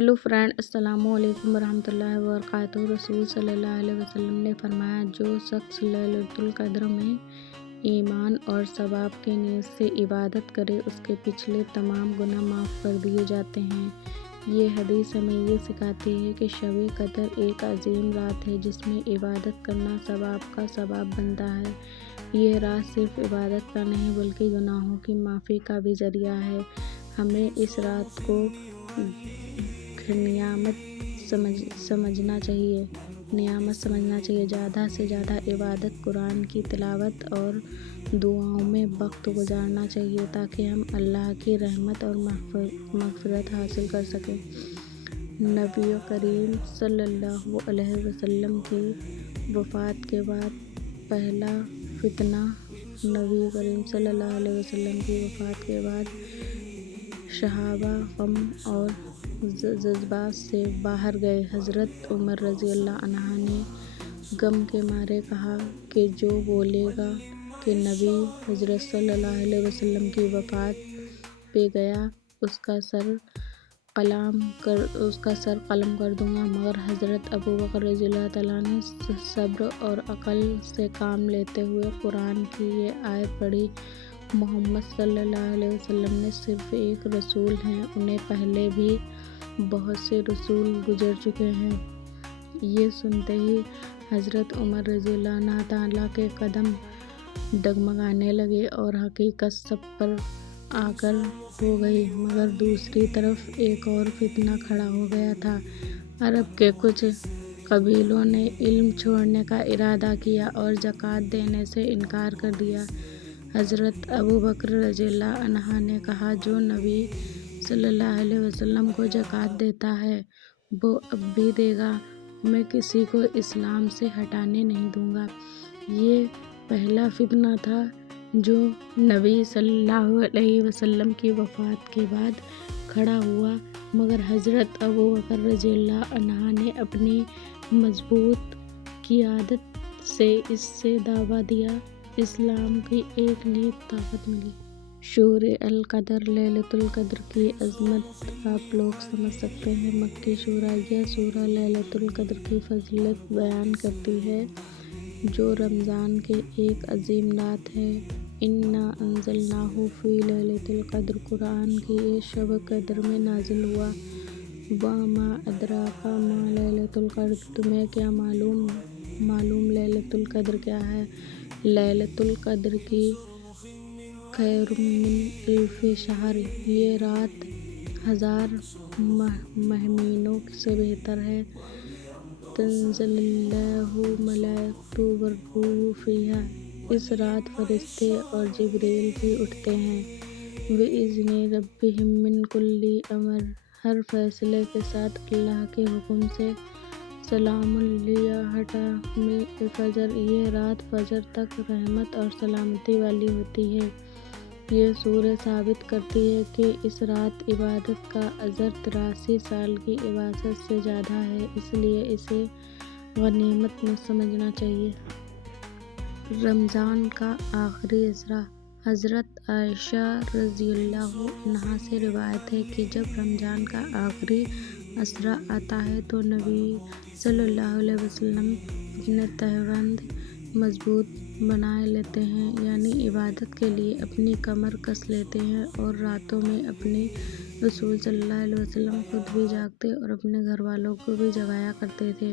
Hello friend, السلام علیکم ورحمۃ اللہ وبرکاتہ۔ رسول صلی اللہ علیہ وسلم نے فرمایا، جو شخص لیلۃ القدر میں ایمان اور ثواب کی نیت سے عبادت کرے، اس کے پچھلے تمام گناہ معاف کر دیے جاتے ہیں۔ یہ حدیث ہمیں یہ سکھاتی ہے کہ شب قدر ایک عظیم رات ہے جس میں عبادت کرنا ثواب کا سبب بنتا ہے۔ یہ رات صرف عبادت کا نہیں بلکہ گناہوں کی معافی کا بھی ذریعہ ہے۔ ہمیں اس رات کو نعمت سمجھنا چاہیے۔ زیادہ سے زیادہ عبادت، قرآن کی تلاوت اور دعاؤں میں وقت گزارنا چاہیے تاکہ ہم اللہ کی رحمت اور مغفرت حاصل کر سکیں۔ نبی کریم صلی اللہ علیہ وسلم کی وفات کے بعد پہلا فتنہ۔ نبی کریم صلی اللہ علیہ وسلم کی وفات کے بعد صحابہ غم اور جذبات سے باہر گئے۔ حضرت عمر رضی اللہ عنہ نے غم کے مارے کہا کہ جو بولے گا کہ نبی حضرت صلی اللہ علیہ وسلم کی وفات پہ گیا، اس کا سر قلم کر دوں گا، مگر حضرت ابوبکر رضی اللہ تعالیٰ نے صبر اور عقل سے کام لیتے ہوئے قرآن کی یہ آیت پڑھی، محمد صلی اللہ علیہ وسلم نے صرف ایک رسول ہیں، انہیں پہلے بھی بہت سے رسول گزر چکے ہیں۔ یہ سنتے ہی حضرت عمر رضی اللہ تعالیٰ کے قدم ڈگمگانے لگے اور حقیقت سب پر آ کر ہو گئی۔ مگر دوسری طرف ایک اور فتنہ کھڑا ہو گیا تھا۔ عرب کے کچھ قبیلوں نے علم چھوڑنے کا ارادہ کیا اور زکوٰۃ دینے سے انکار کر دیا۔ حضرت ابوبکر رضی اللہ عنہ نے کہا، جو نبی صلی اللہ علیہ وسلم کو زکوٰۃ دیتا ہے وہ اب بھی دے گا، میں کسی کو اسلام سے ہٹانے نہیں دوں گا۔ یہ پہلا فتنہ تھا جو نبی صلی اللہ علیہ وسلم کی وفات کے بعد کھڑا ہوا، مگر حضرت ابوبکر رضی اللہ عنہ نے اپنی مضبوط قیادت سے اس سے دعویٰ دیا۔ اسلام کی ایک نئی طاقت ملی۔ سورہ القدر۔ لیلۃ القدر کی عظمت آپ لوگ سمجھ سکتے ہیں۔ مکی سورہ۔ یہ سورہ لیلۃ القدر کی فضیلت بیان کرتی ہے جو رمضان کی ایک عظیم رات ہے۔ اِنَّا أَنزَلْنَاهُ فِي لَيْلَةِ الْقَدْرِ قرآن کی شب قدر میں نازل ہوا۔ وَمَا أَدْرَاكَ مَا لَيْلَةُ الْقَدْرِ تمہیں کیا معلوم لیلۃ القدر کیا ہے؟ لیلۃ القدر کی خیر من الف شہر، یہ رات 1000 مہینوں سے بہتر ہے۔ تنزل الملائکۃ والروح فیہا، اس رات فرشتے اور جبریل بھی اترتے ہیں۔ بِإِذْنِ رَبِّہِم مِّن کُلِّ امر، ہر فیصلے کے ساتھ اللہ کے حکم سے۔ سلام ہی حتی الفجر، یہ رات فجر تک رحمت اور سلامتی والی ہوتی ہے۔ یہ سورہ ثابت کرتی ہے کہ اس رات عبادت کا اجر 83 سال کی عبادت سے زیادہ ہے، اس لیے اسے غنیمت میں سمجھنا چاہیے۔ رمضان کا آخری عشرہ۔ حضرت عائشہ رضی اللہ عنہا سے روایت ہے کہ جب رمضان کا آخری عشرہ آتا ہے تو نبی صلی اللہ علیہ وسلم اپنے تہبند مضبوط بنا لیتے ہیں، یعنی عبادت کے لیے اپنی کمر کس لیتے ہیں، اور راتوں میں اپنے رسول صلی اللہ علیہ وسلم خود بھی جاگتے اور اپنے گھر والوں کو بھی جگایا کرتے تھے۔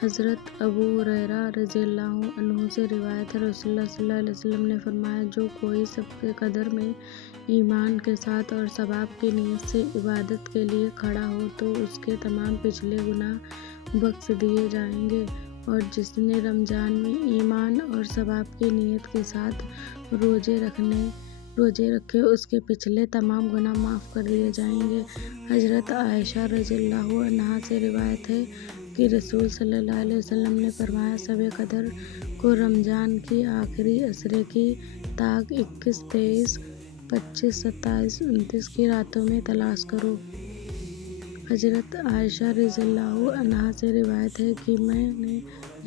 حضرت ابو ہریرہ رضی اللہ عنہ سے روایت ہے، رسول اللہ صلی اللہ علیہ وسلم نے فرمایا، جو کوئی شب قدر میں ایمان کے ساتھ اور ثواب کی نیت سے عبادت کے لیے کھڑا ہو تو اس کے تمام پچھلے گناہ بخش دیے جائیں گے، اور جس نے رمضان میں ایمان اور ثواب کی نیت کے ساتھ روزے رکھے اس کے پچھلے تمام گناہ معاف کر دیے جائیں گے۔ حضرت عائشہ رضی اللہ عنہا سے روایت ہے کہ رسول صلی اللہ علیہ وسلم نے فرمایا، شب قدر کو رمضان کی آخری عشرے کی تاک 21، 23، 25، 27، 29 کی راتوں میں تلاش کرو۔ حضرت عائشہ رضی اللہ عنہا سے روایت ہے کہ میں نے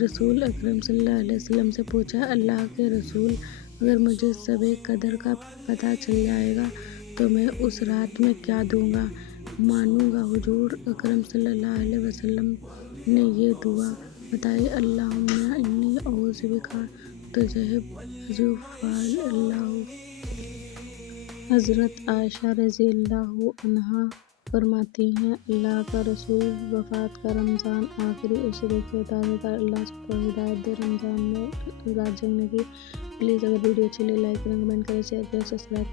رسول اکرم صلی اللہ علیہ وسلم سے پوچھا، اللہ کے رسول، اگر مجھے شب قدر کا پتہ چل جائے گا تو میں اس رات میں کیا دوں گا؟ مانوں گا۔ حضور اکرم صلی اللہ علیہ وسلم نے یہ دعا بتائی، اللہم انی اعوذ بک تذہب ضعفی اللہ۔ حضرت عائشہ رضی اللہ عنہا فرماتی ہیں، اللہ کا رسول وفات کا رمضان آخری عشرے کے تازہ تر اللہ سب کو ہدایت دے، رمضان میں رات جگنے کی۔ پلیز اگر ویڈیو اچھی لگے لائک کریں، کمنٹ کریں، شیئر کریں، سبسکرائب